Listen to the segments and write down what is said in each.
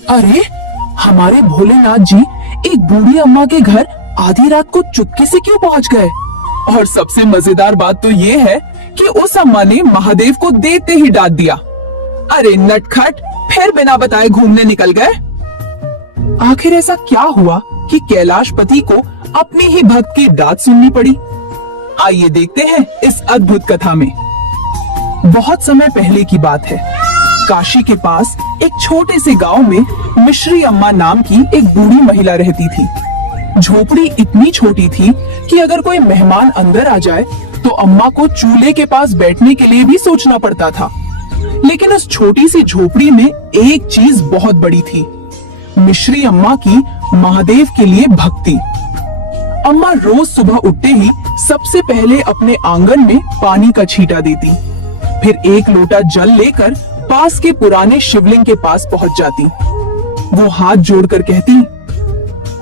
अरे, हमारे भोलेनाथ जी एक बूढ़ी अम्मा के घर आधी रात को चुपके से क्यों पहुंच गए? और सबसे मजेदार बात तो ये है कि उस अम्मा ने महादेव को देते ही डांट दिया। अरे नटखट, फिर बिना बताए घूमने निकल गए। आखिर ऐसा क्या हुआ कि कैलाशपति को अपनी ही भक्त की डांट सुननी पड़ी? आइए देखते हैं इस अद्भुत कथा में। बहुत समय पहले की बात है। काशी के पास एक छोटे से गांव में मिश्री अम्मा नाम की एक बूढ़ी महिला रहती थी। झोपड़ी इतनी छोटी थी कि अगर कोई मेहमान अंदर आ जाए तो अम्मा को चूल्हे के पास बैठने के लिए भी सोचना पड़ता था। लेकिन उस छोटी सी झोपड़ी में एक चीज बहुत बड़ी थी, मिश्री अम्मा की महादेव के लिए भक्ति। अम्मा रोज सुबह उठते ही सबसे पहले अपने आंगन में पानी का छींटा देती, फिर एक लोटा जल लेकर पास के पुराने शिवलिंग के पास पहुंच जाती। वो हाथ जोड़कर कहती,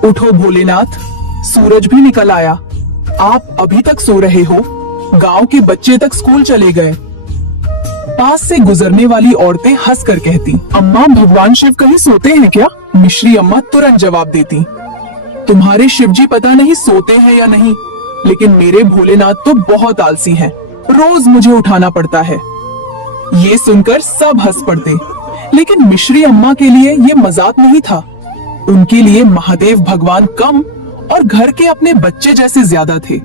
उठो भोलेनाथ, सूरज भी निकल आया। आप अभी तक सो रहे हो? गांव के बच्चे तक स्कूल चले गए। पास से गुजरने वाली औरतें हंसकर कहती, अम्मा भगवान शिव कहीं सोते हैं क्या? मिश्री अम्मा तुरंत जवाब देती, तुम्हारे शिवजी पता नहीं सोते हैं या नहीं, लेकिन मेरे भोलेनाथ तो बहुत आलसी हैं। रोज मुझे उठाना पड़ता है। ये सुनकर सब हंस पड़ते, लेकिन मिश्री अम्मा के लिए ये मजाक नहीं था। उनके लिए महादेव भगवान कम और घर के अपने बच्चे जैसे ज्यादा थे।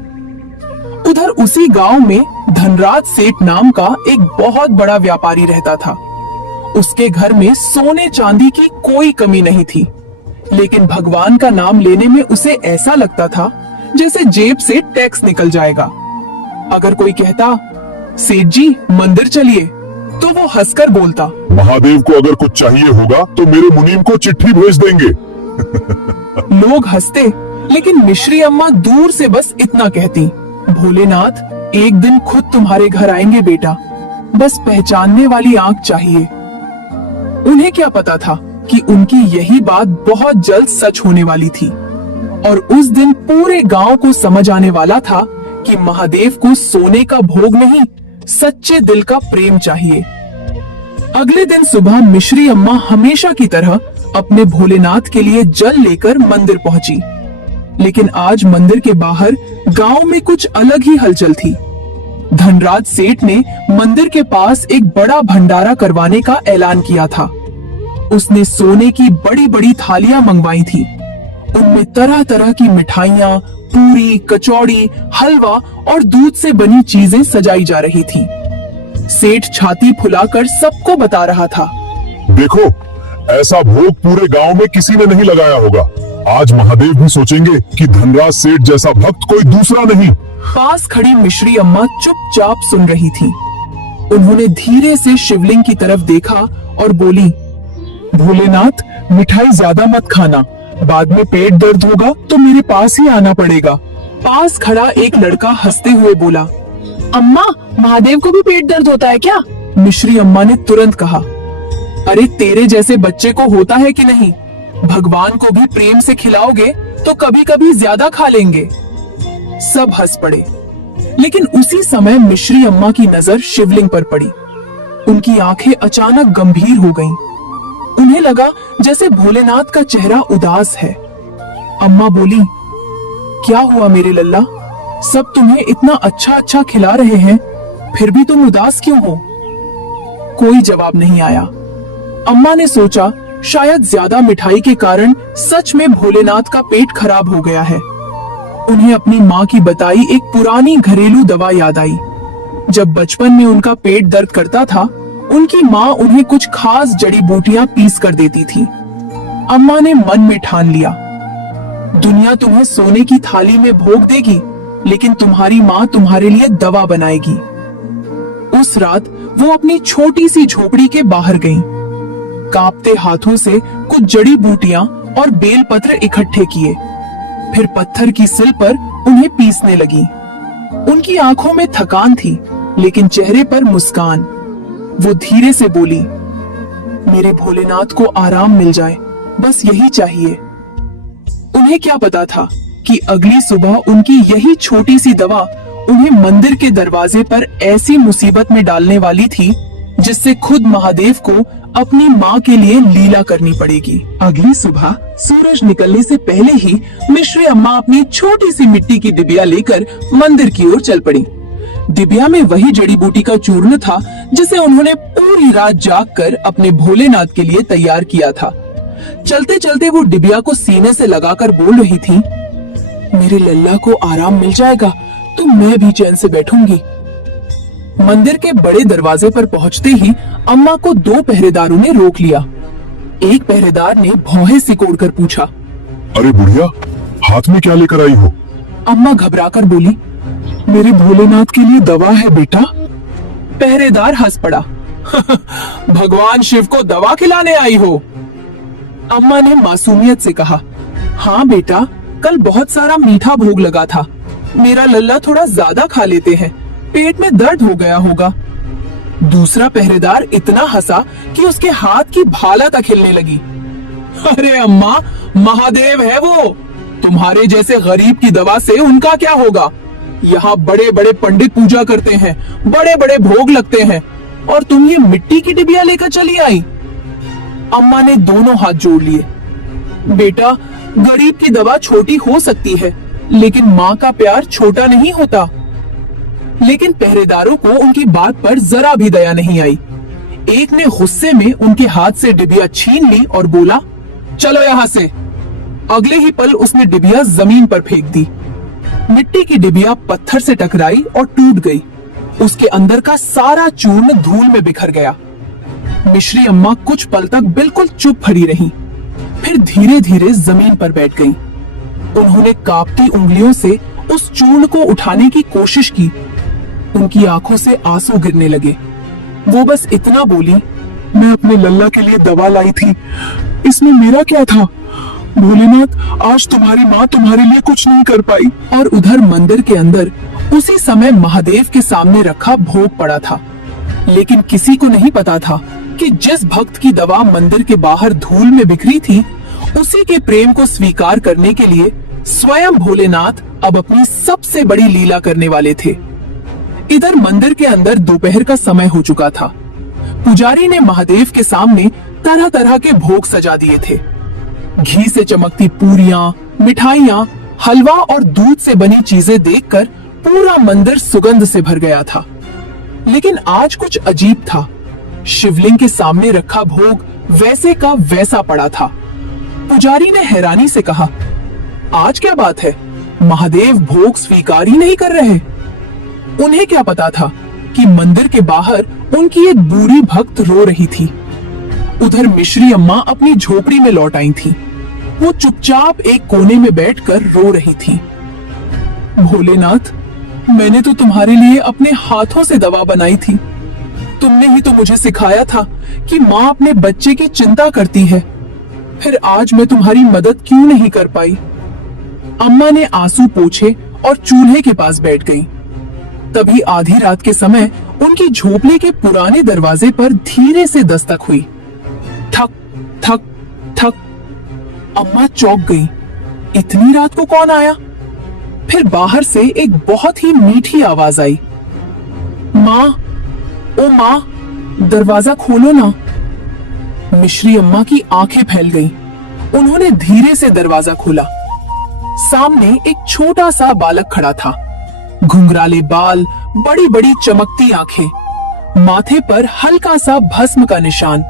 उधर उसी गांव में धनराज सेठ नाम का एक बहुत बड़ा व्यापारी रहता था। उसके घर में सोने चांदी की कोई कमी नहीं थी, लेकिन भगवान का नाम लेने में उसे ऐसा लगता था जैसे जेब से टैक्स निकल जाएगा। अगर कोई कहता, सेठ जी मंदिर चलिए, तो वो हंसकर बोलता, महादेव को अगर कुछ चाहिए होगा तो मेरे मुनीम को चिट्ठी भेज देंगे। लोग हंसते, लेकिन मिश्री अम्मा दूर से बस इतना कहती, भोलेनाथ एक दिन खुद तुम्हारे घर आएंगे बेटा, बस पहचानने वाली आंख चाहिए। उन्हें क्या पता था कि उनकी यही बात बहुत जल्द सच होने वाली थी, और उस दिन पूरे गांव को समझ आने वाला था कि महादेव को सोने का भोग नहीं, सच्चे दिल का प्रेम चाहिए। अगले दिन सुबह मिश्री अम्मा हमेशा की तरह अपने भोलेनाथ के लिए जल लेकर मंदिर पहुंची, लेकिन आज मंदिर के बाहर गांव में कुछ अलग ही हलचल थी। धनराज सेठ ने मंदिर के पास एक बड़ा भंडारा करवाने का ऐलान किया था। उसने सोने की बड़ी बड़ी थालियां मंगवाई थी। उनमें तरह तरह की मिठाइयां, पूरी, कचौड़ी, हलवा और दूध से बनी चीजें सजाई जा रही थी। सेठ छाती फुलाकर सबको बता रहा था, देखो, ऐसा भोग पूरे गांव में किसी ने नहीं लगाया होगा। आज महादेव भी सोचेंगे कि धनराज सेठ जैसा भक्त कोई दूसरा नहीं। पास खड़ी मिश्री अम्मा चुपचाप सुन रही थी। उन्होंने धीरे से शिवलिंग की तरफ देखा और बोली, भोलेनाथ मिठाई ज्यादा मत खाना, बाद में पेट दर्द होगा तो मेरे पास ही आना पड़ेगा। पास खड़ा एक लड़का हंसते हुए बोला, अम्मा महादेव को भी पेट दर्द होता है क्या? मिश्री अम्मा ने तुरंत कहा, अरे तेरे जैसे बच्चे को होता है कि नहीं? भगवान को भी प्रेम से खिलाओगे तो कभी कभी ज्यादा खा लेंगे। सब हंस पड़े, लेकिन उसी समय मिश्री अम्मा की नजर शिवलिंग पर पड़ी। उनकी आंखें अचानक गंभीर हो गईं। उन्हें लगा जैसे भोलेनाथ का चेहरा उदास है। अम्मा बोली, क्या हुआ मेरे लल्ला? सब तुम्हें इतना अच्छा अच्छा खिला रहे हैं, फिर भी तुम उदास क्यों हो? कोई जवाब नहीं आया। अम्मा ने सोचा शायद ज्यादा मिठाई के कारण सच में भोलेनाथ का पेट खराब हो गया है। उन्हें अपनी माँ की बताई एक पुरानी घरेलू दवा याद आई। जब बचपन में उनका पेट दर्द करता था, उनकी माँ उन्हें कुछ खास जड़ी बूटियां पीस कर देती थी। अम्मा ने मन में ठान लिया, दुनिया तुम्हें सोने की थाली में भोग देगी, लेकिन तुम्हारी माँ तुम्हारे लिए दवा बनाएगी। उस रात वो अपनी छोटी सी झोपड़ी के बाहर गईं। कांपते हाथों से कुछ जड़ी बूटियां और बेलपत्र इकट्ठे किए, फिर पत्थर की सिल पर उन्हें पीसने लगी। उनकी आंखों में थकान थी, लेकिन चेहरे पर मुस्कान। वो धीरे से बोली, मेरे भोलेनाथ को आराम मिल जाए, बस यही चाहिए। उन्हें क्या पता था कि अगली सुबह उनकी यही छोटी सी दवा उन्हें मंदिर के दरवाजे पर ऐसी मुसीबत में डालने वाली थी जिससे खुद महादेव को अपनी माँ के लिए लीला करनी पड़ेगी। अगली सुबह सूरज निकलने से पहले ही मिश्री अम्मा अपनी छोटी सी मिट्टी की डिबिया लेकर मंदिर की ओर चल पड़ी। डिबिया में वही जड़ी बूटी का चूर्ण था जिसे उन्होंने पूरी रात जागकर अपने भोलेनाथ के लिए तैयार किया था। चलते चलते वो डिबिया को सीने से लगाकर बोल रही थी, मेरे लल्ला को आराम मिल जाएगा तो मैं भी चैन से बैठूंगी। मंदिर के बड़े दरवाजे पर पहुंचते ही अम्मा को 2 पहरेदारों ने रोक लिया। एक पहरेदार ने भौहें सिकोड़कर पूछा, अरे बुढ़िया, हाथ में क्या लेकर आई हो? अम्मा घबराकर बोली, मेरे भोलेनाथ के लिए दवा है बेटा। पहरेदार हंस पड़ा, भगवान शिव को दवा खिलाने आई हो? अम्मा ने मासूमियत से कहा, हाँ बेटा, कल बहुत सारा मीठा भोग लगा था, मेरा लल्ला थोड़ा ज्यादा खा लेते हैं, पेट में दर्द हो गया होगा। दूसरा पहरेदार इतना हंसा कि उसके हाथ की भाला तक हिलने लगी। अरे अम्मा, महादेव है वो, तुम्हारे जैसे गरीब की दवा से उनका क्या होगा? यहाँ बड़े बड़े पंडित पूजा करते हैं, बड़े बड़े भोग लगते हैं, और तुम ये मिट्टी की डिबिया लेकर चली आई। अम्मा ने दोनों हाथ जोड़ लिए। बेटा, गरीब की दवा छोटी हो सकती है, लेकिन माँ का प्यार छोटा नहीं होता। लेकिन पहरेदारों को उनकी बात पर जरा भी दया नहीं आई। एक ने गुस्से में उनके हाथ से डिबिया छीन ली और बोला, चलो यहाँ से। अगले ही पल उसने डिबिया जमीन पर फेंक दी। मिट्टी की डिबिया पत्थर से टकराई और टूट गई। उसके अंदर का सारा चूर्ण धूल में बिखर गया। मिश्री अम्मा कुछ पल तक बिल्कुल चुप खड़ी रहीं, फिर धीरे धीरे जमीन पर बैठ गईं। उन्होंने कांपती उंगलियों से उस चूर्ण को उठाने की कोशिश की। उनकी आंखों से आंसू गिरने लगे। वो बस इतना बोली, मैं अपने लल्ला के लिए दवा लाई थी, इसमें मेरा क्या था? भोलेनाथ, आज तुम्हारी माँ तुम्हारे लिए कुछ नहीं कर पाई। और उधर मंदिर के अंदर उसी समय महादेव के सामने रखा भोग पड़ा था, लेकिन किसी को नहीं पता था कि जिस भक्त की दवा मंदिर के बाहर धूल में बिखरी थी, उसी के प्रेम को स्वीकार करने के लिए स्वयं भोलेनाथ अब अपनी सबसे बड़ी लीला करने वाले थे। इधर मंदिर के अंदर दोपहर का समय हो चुका था। पुजारी ने महादेव के सामने तरह तरह के भोग सजा दिए थे। घी से चमकती पूरियां, मिठाइयां, हलवा और दूध से बनी चीजें देखकर पूरा मंदिर सुगंध से भर गया था। लेकिन आज कुछ अजीब था। शिवलिंग के सामने रखा भोग वैसे का वैसा पड़ा था। पुजारी ने हैरानी से कहा, आज क्या बात है? महादेव भोग स्वीकार ही नहीं कर रहे। उन्हें क्या पता था कि मंदिर के बाहर उनकी एक बूढ़ी भक्त रो रही थी। उधर मिश्री अम्मा अपनी झोपड़ी में लौट आई थी। वो चुपचाप एक कोने में बैठकर रो रही थी। भोलेनाथ, मैंने तो तुम्हारे लिए अपने हाथों से दवा बनाई थी। तुमने ही तो मुझे सिखाया था कि माँ अपने बच्चे की चिंता करती है। फिर आज मैं तुम्हारी मदद क्यों नहीं कर पाई? अम्मा ने आंसू पोंछे और चूल्हे के पास बैठ गईं। तभी आधी रात के समय उनकी झोपड़ी के पुराने दरवाजे पर धीरे से दस्तक हुई। ठक ठक ठक। अम्मा चौंक गईं। इतनी रात को कौन आया? फिर बाहर से एक बहुत ही मीठी आवाज आई, माँ, ओ माँ, दरवाजा खोलो ना। मिश्री अम्मा की आंखें फैल गईं। उन्होंने धीरे से दरवाजा खोला। सामने एक छोटा सा बालक खड़ा था। घुंघराले बाल, बड़ी बड़ी चमकती आंखें, माथे पर हल्का सा भस्म का निशान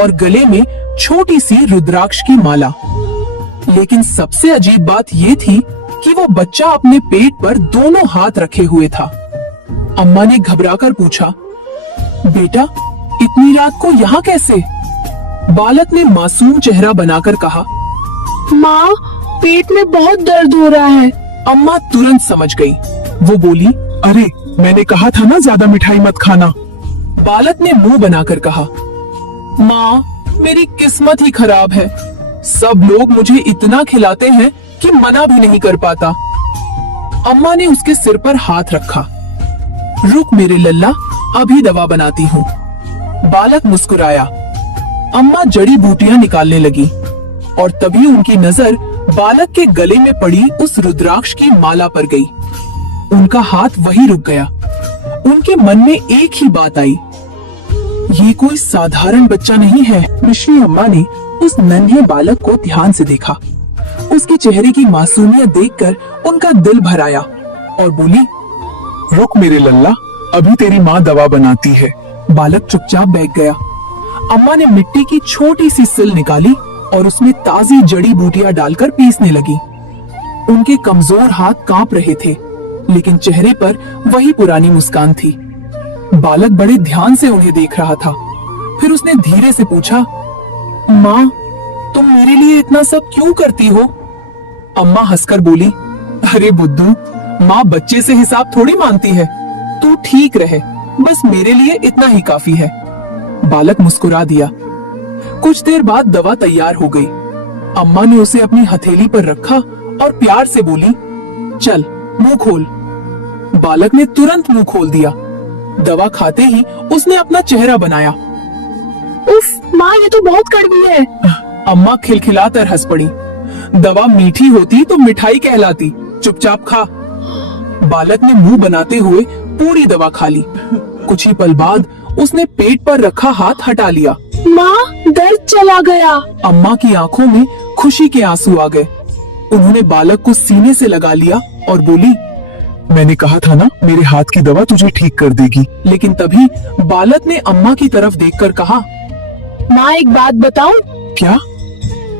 और गले में छोटी सी रुद्राक्ष की माला। लेकिन सबसे अजीब बात ये थी कि वो बच्चा अपने पेट पर दोनों हाथ रखे हुए था। अम्मा ने घबराकर पूछा, बेटा, इतनी रात को यहाँ कैसे? बालक ने मासूम चेहरा बनाकर कहा, माँ, पेट में बहुत दर्द हो रहा है। अम्मा तुरंत समझ गई। वो बोली, अरे मैंने कहा था ना ज्यादा मिठाई मत खाना। बालक ने मुंह बनाकर कहा, माँ, मेरी किस्मत ही खराब है। सब लोग मुझे इतना खिलाते हैं कि मना भी नहीं कर पाता। अम्मा ने उसके सिर पर हाथ रखा। रुक मेरे लल्ला, अभी दवा बनाती हूँ। बालक मुस्कुराया। अम्मा जड़ी बूटियां निकालने लगी और तभी उनकी नजर बालक के गले में पड़ी उस रुद्राक्ष की माला पर गई। उनका हाथ वहीं रुक गया। उनके मन में एक ही बात आई, ये कोई साधारण बच्चा नहीं है। मिश्री अम्मा ने उस नन्हे बालक को ध्यान से देखा। उसके चेहरे की मासूमियत देखकर उनका दिल भर आया और बोली, रुक मेरे लल्ला, अभी तेरी माँ दवा बनाती है। बालक चुपचाप बैठ गया। अम्मा ने मिट्टी की छोटी सी सिल निकाली और उसमें ताजी जड़ी बूटियां डालकर पीसने लगी। उनके कमजोर हाथ कांप रहे थे, लेकिन चेहरे पर वही पुरानी मुस्कान थी। बालक बड़े ध्यान से उन्हें देख रहा था। फिर उसने धीरे से पूछा, माँ, तुम मेरे लिए इतना सब क्यों करती हो? अम्मा हंसकर बोली, अरे बुद्धू, माँ बच्चे से हिसाब थोड़ी मानती है। तू ठीक रहे, बस मेरे लिए इतना ही काफी है। बालक मुस्कुरा दिया। कुछ देर बाद दवा तैयार हो गई। अम्मा ने उसे अपनी हथेली पर रखा और प्यार से बोली, चल मुंह खोल। बालक ने तुरंत मुंह खोल दिया। दवा खाते ही उसने अपना चेहरा बनाया। उफ माँ, ये तो बहुत कड़वी है। अम्मा खिलखिलाकर हंस पड़ी। दवा मीठी होती तो मिठाई कहलाती, चुपचाप खा। बालक ने मुंह बनाते हुए पूरी दवा खा ली। कुछ ही पल बाद उसने पेट पर रखा हाथ हटा लिया। माँ, दर्द चला गया। अम्मा की आंखों में खुशी के आंसू आ गए। उन्होंने बालक को सीने से लगा लिया और बोली, मैंने कहा था ना, मेरे हाथ की दवा तुझे ठीक कर देगी। लेकिन तभी बालक ने अम्मा की तरफ देखकर कहा, माँ, एक बात बताऊं? क्या?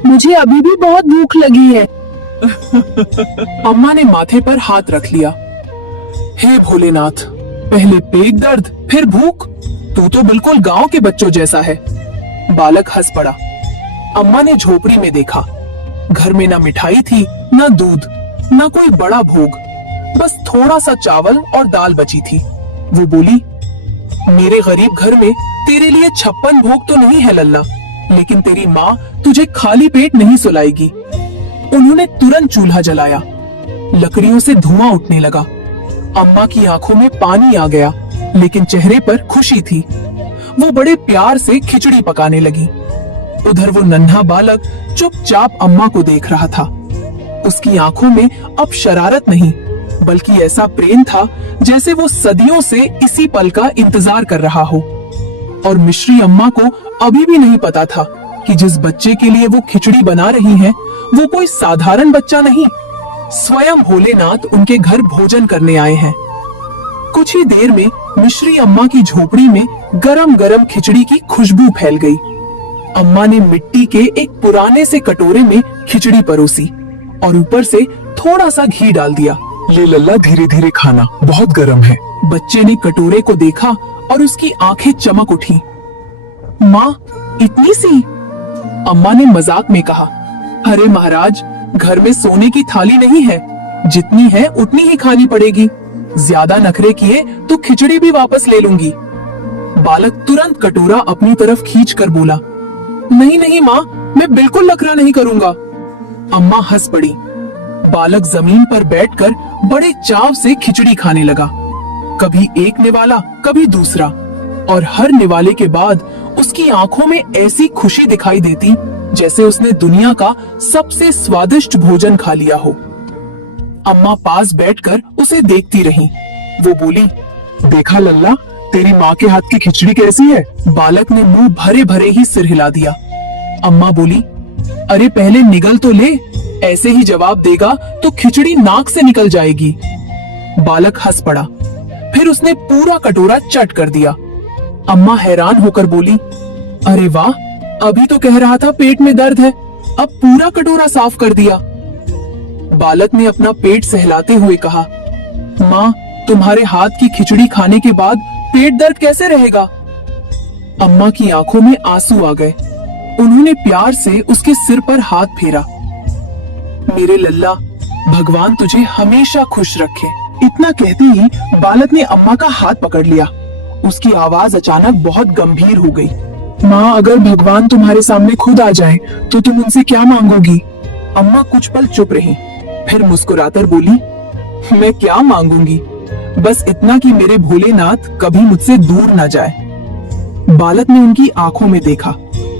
मुझे अभी भी बहुत भूख लगी है। अम्मा ने माथे पर हाथ रख लिया। हे भोलेनाथ, पहले पेट दर्द, फिर भूख। तू तो बिल्कुल गांव के बच्चों जैसा है। बालक हंस पड़ा। अम्मा ने झोपड़ी में देखा। घर में ना मिठाई थी, ना दूध, ना कोई बड़ा भोग, बस थोड़ा सा चावल और दाल बची थी। वो बोली, मेरे गरीब घर में तेरे लिए 56 भोग तो नहीं है लल्ला, लेकिन तेरी माँ तुझे खाली पेट नहीं सुलाएगी। उन्होंने तुरंत चूल्हा जलाया। लकड़ियों से धुआं उठने लगा। अम्मा की आंखों में पानी आ गया, लेकिन चेहरे पर खुशी थी। वो बड़े प्यार से खिचड़ी पकाने लगी। उधर वो नन्हा बालक चुपचाप अम्मा को देख रहा था। उसकी आंखों में अब शरारत नहीं, बल्कि ऐसा प्रेम था जैसे वो सदियों से इसी पल का इंतजार कर रहा हो। और मिश्री अम्मा को अभी भी नहीं पता था कि जिस बच्चे के लिए वो खिचड़ी बना रही हैं, वो कोई साधारण बच्चा नहीं, स्वयं भोलेनाथ उनके घर भोजन करने आए हैं। कुछ ही देर में मिश्री अम्मा की झोपड़ी में गरम गरम खिचड़ी की खुशबू फैल गई। अम्मा ने मिट्टी के एक पुराने से कटोरे में खिचड़ी परोसी और ऊपर से थोड़ा सा घी डाल दिया। ले लल्ला, धीरे धीरे खाना, बहुत गर्म है। बच्चे ने कटोरे को देखा और उसकी आंखें चमक उठी। माँ, इतनी सी? अम्मा ने मजाक में कहा, अरे महाराज, घर में सोने की थाली नहीं है, जितनी है उतनी ही खानी पड़ेगी। ज्यादा नखरे किए तो खिचड़ी भी वापस ले लूंगी। बालक तुरंत कटोरा अपनी तरफ खींच कर बोला, नहीं नहीं माँ, मैं बिल्कुल नखरा नहीं करूंगा। अम्मा हंस पड़ी। बालक जमीन पर बैठकर बड़े चाव से खिचड़ी खाने लगा। कभी एक निवाला, कभी दूसरा, और हर निवाले के बाद उसकी आंखों में ऐसी खुशी दिखाई देती जैसे उसने दुनिया का सबसे स्वादिष्ट भोजन खा लिया हो। अम्मा पास बैठकर उसे देखती रहीं। वो बोली, देखा लल्ला, तेरी माँ के हाथ की खिचड़ी कैसी है? बालक ने मुंह भरे भरे ही सिर हिला दिया। अम्मा बोली, अरे पहले निगल तो ले, ऐसे ही जवाब देगा तो खिचड़ी नाक से निकल जाएगी। बालक हंस पड़ा। फिर उसने पूरा कटोरा चट कर दिया। अम्मा हैरान होकर बोली, अरे वाह, अभी तो कह रहा था पेट में दर्द है, अब पूरा कटोरा साफ कर दिया। बालक ने अपना पेट सहलाते हुए कहा, माँ, तुम्हारे हाथ की खिचड़ी खाने के बाद पेट दर्द कैसे रहेगा? अम्मा की आंखों में आंसू आ गए। उन्होंने प्यार से उसके सिर पर हाथ फेरा। मेरे लल्ला, भगवान तुझे हमेशा खुश रखे। इतना कहते ही बालक ने अम्मा का हाथ पकड़ लिया। उसकी आवाज अचानक बहुत गंभीर हो गई। माँ, अगर भगवान तुम्हारे सामने खुद आ जाए तो तुम उनसे क्या मांगोगी? अम्मा कुछ पल चुप रही, फिर मुस्कुराकर बोली, मैं क्या मांगूंगी, बस इतना कि मेरे भोलेनाथ कभी मुझसे दूर ना जाए। बालक ने उनकी आंखों में देखा,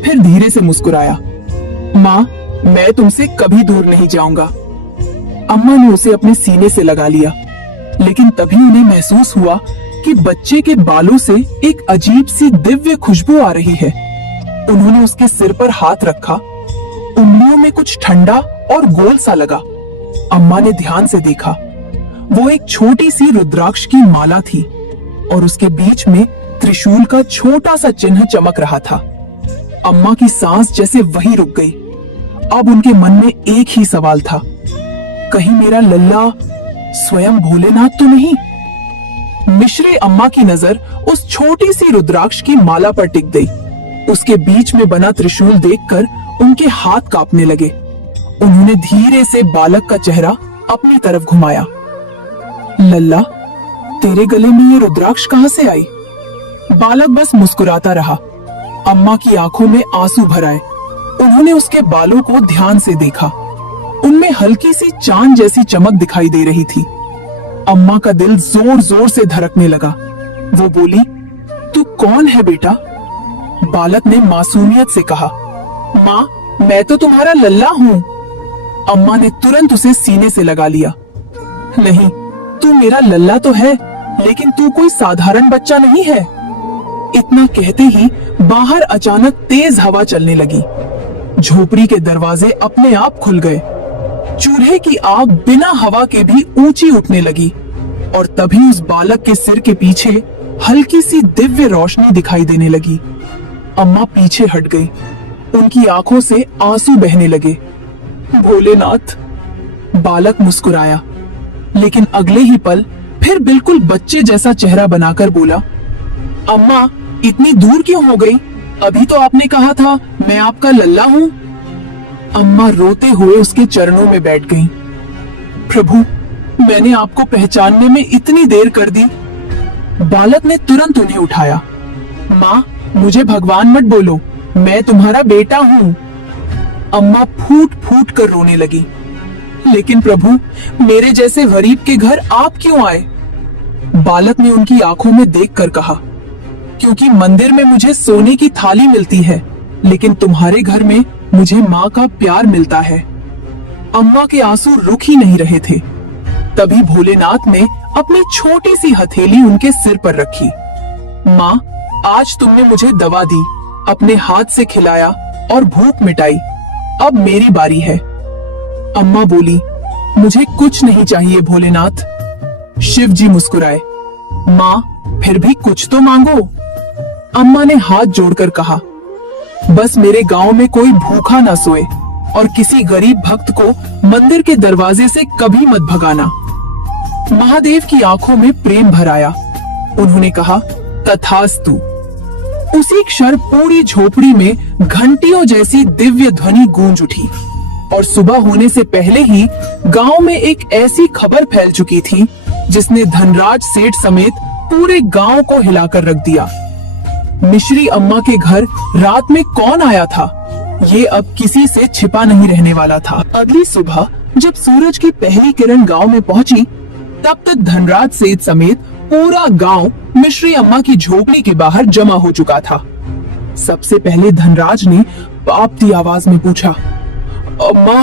फिर धीरे से मुस्कुराया। माँ, मैं तुमसे कभी दूर नहीं जाऊंगा। अम्मा ने उसे अपने सीने से लगा लिया, लेकिन तभी उन्हें महसूस हुआ कि बच्चे के बालों से एक अजीब सी दिव्य खुशबू आ रही है। उन्होंने उसके सिर पर हाथ रखा। उंगलियों में कुछ ठंडा और गोल सा लगा। अम्मा ने ध्यान से देखा। वो एक छोटी सी रुद्राक्ष की माला थी और उसके बीच में त्रिशूल का छोटा सा चिन्ह चमक रहा था। अम्मा की सांस जैसे वहीं रुक गई। अब उनके मन में एक ही सवाल था, कहीं मेरा लल्ला स्वयं भोलेनाथ तो नहीं? मिश्री अम्मा की नजर उस छोटी सी रुद्राक्ष की माला पर टिक गई। उसके बीच में बना त्रिशूल देखकर उनके हाथ कांपने लगे। उन्होंने धीरे से बालक का चेहरा अपनी तरफ घुमाया। लल्ला, तेरे गले में ये रुद्राक्ष कहां से आई? बालक बस मुस्कुराता रहा। अम्मा की आंखों में आंसू भर आए। उन्होंने उसके बालों को ध्यान से देखा। उनमें हल्की सी चांद जैसी चमक दिखाई दे रही थी। अम्मा का दिल जोर जोर से धड़कने लगा। वो बोली, तू कौन है बेटा? बालक ने मासूमियत से कहा, माँ, मैं तो तुम्हारा लल्ला हूँ। अम्मा ने तुरंत उसे सीने से लगा लिया। नहीं, तू मेरा लल्ला तो है, लेकिन तू कोई साधारण बच्चा नहीं है। इतना कहते ही बाहर अचानक तेज हवा चलने लगी। झोपड़ी के दरवाजे अपने आप खुल गए। चूल्हे की आग बिना हवा के भी ऊंची उठने लगी और तभी उस बालक के सिर के पीछे हल्की सी दिव्य रोशनी दिखाई देने लगी। अम्मा पीछे हट गई। उनकी आंखों से आंसू बहने लगे। भोलेनाथ, बालक मुस्कुराया, लेकिन अगले ही पल फिर बिल्कुल बच्चे जैसा चेहरा बनाकर बोला, अम्मा, इतनी दूर क्यों हो गई? अभी तो आपने कहा था मैं आपका लल्ला हूँ। अम्मा रोते हुए उसके चरणों में बैठ गईं। प्रभु, मैंने आपको पहचानने में इतनी देर कर दी। बालक ने तुरंत उन्हें उठाया। माँ, मुझे भगवान मत बोलो, मैं तुम्हारा बेटा हूँ। अम्मा फूट फूट कर रोने लगी। लेकिन प्रभु, मेरे जैसे गरीब के घर आप क्यों आए? बालक ने उनकी आंखों में देखकर कहा, क्योंकि मंदिर में मुझे सोने की थाली मिलती है, लेकिन तुम्हारे घर में मुझे माँ का प्यार मिलता है। अम्मा के आंसू रुक ही नहीं रहे थे। तभी भोलेनाथ ने अपनी छोटी सी हथेली उनके सिर पर रखी। माँ, आज तुमने मुझे दवा दी, अपने हाथ से खिलाया और भूख मिटाई। अब मेरी बारी है। अम्मा बोली, मुझे कुछ नहीं चाहिए भोलेनाथ। शिव जी मुस्कुराए। माँ, फिर भी कुछ तो मांगो। अम्मा ने हाथ जोड़कर कहा, बस मेरे गांव में कोई भूखा ना सोए और किसी गरीब भक्त को मंदिर के दरवाजे से कभी मत भगाना। महादेव की आंखों में प्रेम भर आया। उन्होंने कहा, तथास्तु। उसी क्षण पूरी झोपड़ी में घंटियों जैसी दिव्य ध्वनि गूंज उठी और सुबह होने से पहले ही गांव में एक ऐसी खबर फैल चुकी थी जिसने धनराज सेठ समेत पूरे गांव को हिलाकर रख दिया। मिश्री अम्मा के घर रात में कौन आया था, ये अब किसी से छिपा नहीं रहने वाला था। अगली सुबह जब सूरज की पहली किरण गांव में पहुंची, तब तक धनराज सेठ समेत पूरा गांव मिश्री अम्मा की झोपड़ी के बाहर जमा हो चुका था। सबसे पहले धनराज ने कांपती आवाज में पूछा, अम्मा,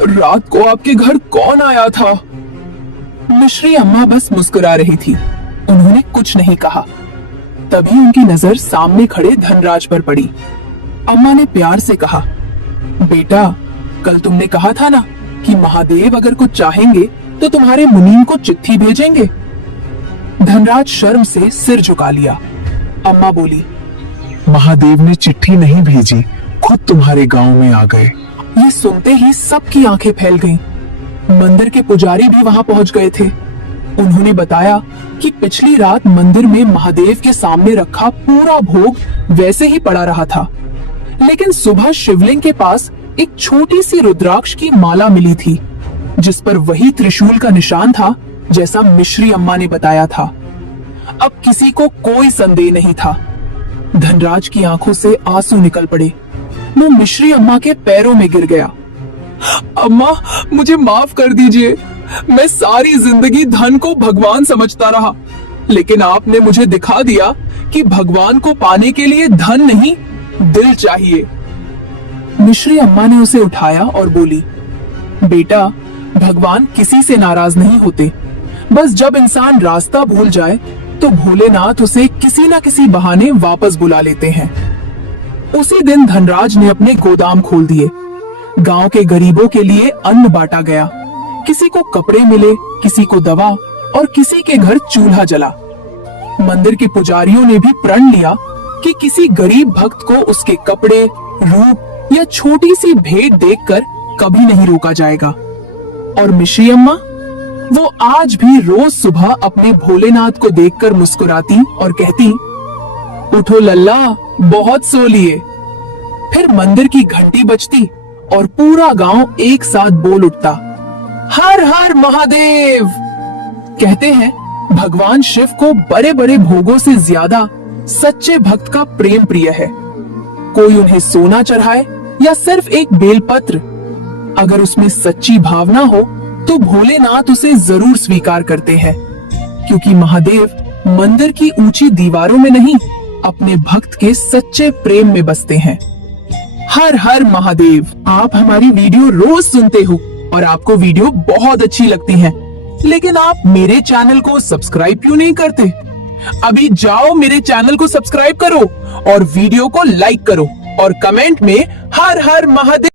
रात को आपके घर कौन आया था? मिश्री अम्मा बस मुस्कुरा रही थी। उन्होंने कुछ नहीं कहा। तभी उनकी नजर सामने खड़े धनराज पर पड़ी। अम्मा ने प्यार से कहा, बेटा, कल तुमने कहा था ना कि महादेव अगर कुछ चाहेंगे तो तुम्हारे मुनीम को चिट्ठी भेजेंगे। धनराज शर्म से सिर झुका लिया। अम्मा बोली, महादेव ने चिट्ठी नहीं भेजी, खुद तुम्हारे गांव में आ गए। ये सुनते ही सबकी आंखें फैल गईं। मंदिर के पुजारी भी वहां पहुंच गए थे। उन्होंने बताया कि पिछली रात मंदिर में महादेव के सामने रखा पूरा भोग वैसे ही पड़ा रहा था, लेकिन सुबह शिवलिंग के पास एक छोटी सी रुद्राक्ष की माला मिली थी, जिस पर वही त्रिशूल का निशान था जैसा मिश्री अम्मा ने बताया था। अब किसी को कोई संदेह नहीं था। धनराज की आंखों से आंसू निकल पड़े। वो मिश्री अम्मा के पैरों में गिर गया। अम्मा, मुझे माफ कर दीजिए। मैं सारी जिंदगी धन को भगवान समझता रहा, लेकिन आपने मुझे दिखा दिया कि भगवान को पाने के लिए धन नहीं, दिल चाहिए। मिश्री अम्मा ने उसे उठाया और बोली, बेटा, भगवान किसी से नाराज नहीं होते। बस जब इंसान रास्ता भूल जाए तो भोलेनाथ उसे किसी न किसी बहाने वापस बुला लेते हैं। उसी दिन धनराज ने अपने गोदाम खोल दिए। गांव के गरीबों के लिए अन्न बांटा गया। किसी को कपड़े मिले, किसी को दवा और किसी के घर चूल्हा जला। मंदिर के पुजारियों ने भी प्रण लिया कि किसी गरीब भक्त को उसके कपड़े, रूप या छोटी सी भेंट देखकर कभी नहीं रोका जाएगा। और मिश्री अम्मा, वो आज भी रोज सुबह अपने भोलेनाथ को देखकर मुस्कुराती और कहती, उठो लल्ला, बहुत सो लिए। फिर मंदिर की घंटी बजती और पूरा गांव एक साथ बोल उठता, हर हर महादेव। कहते हैं भगवान शिव को बड़े बड़े भोगों से ज्यादा सच्चे भक्त का प्रेम प्रिय है। कोई उन्हें सोना चढ़ाए या सिर्फ एक बेलपत्र, अगर उसमें सच्ची भावना हो तो भोलेनाथ उसे जरूर स्वीकार करते हैं, क्योंकि महादेव मंदिर की ऊंची दीवारों में नहीं, अपने भक्त के सच्चे प्रेम में बसते हैं। हर हर महादेव। आप हमारी वीडियो रोज सुनते हो और आपको वीडियो बहुत अच्छी लगती है, लेकिन आप मेरे चैनल को सब्सक्राइब क्यों नहीं करते? अभी जाओ मेरे चैनल को सब्सक्राइब करो और वीडियो को लाइक करो और कमेंट में हर हर महादेव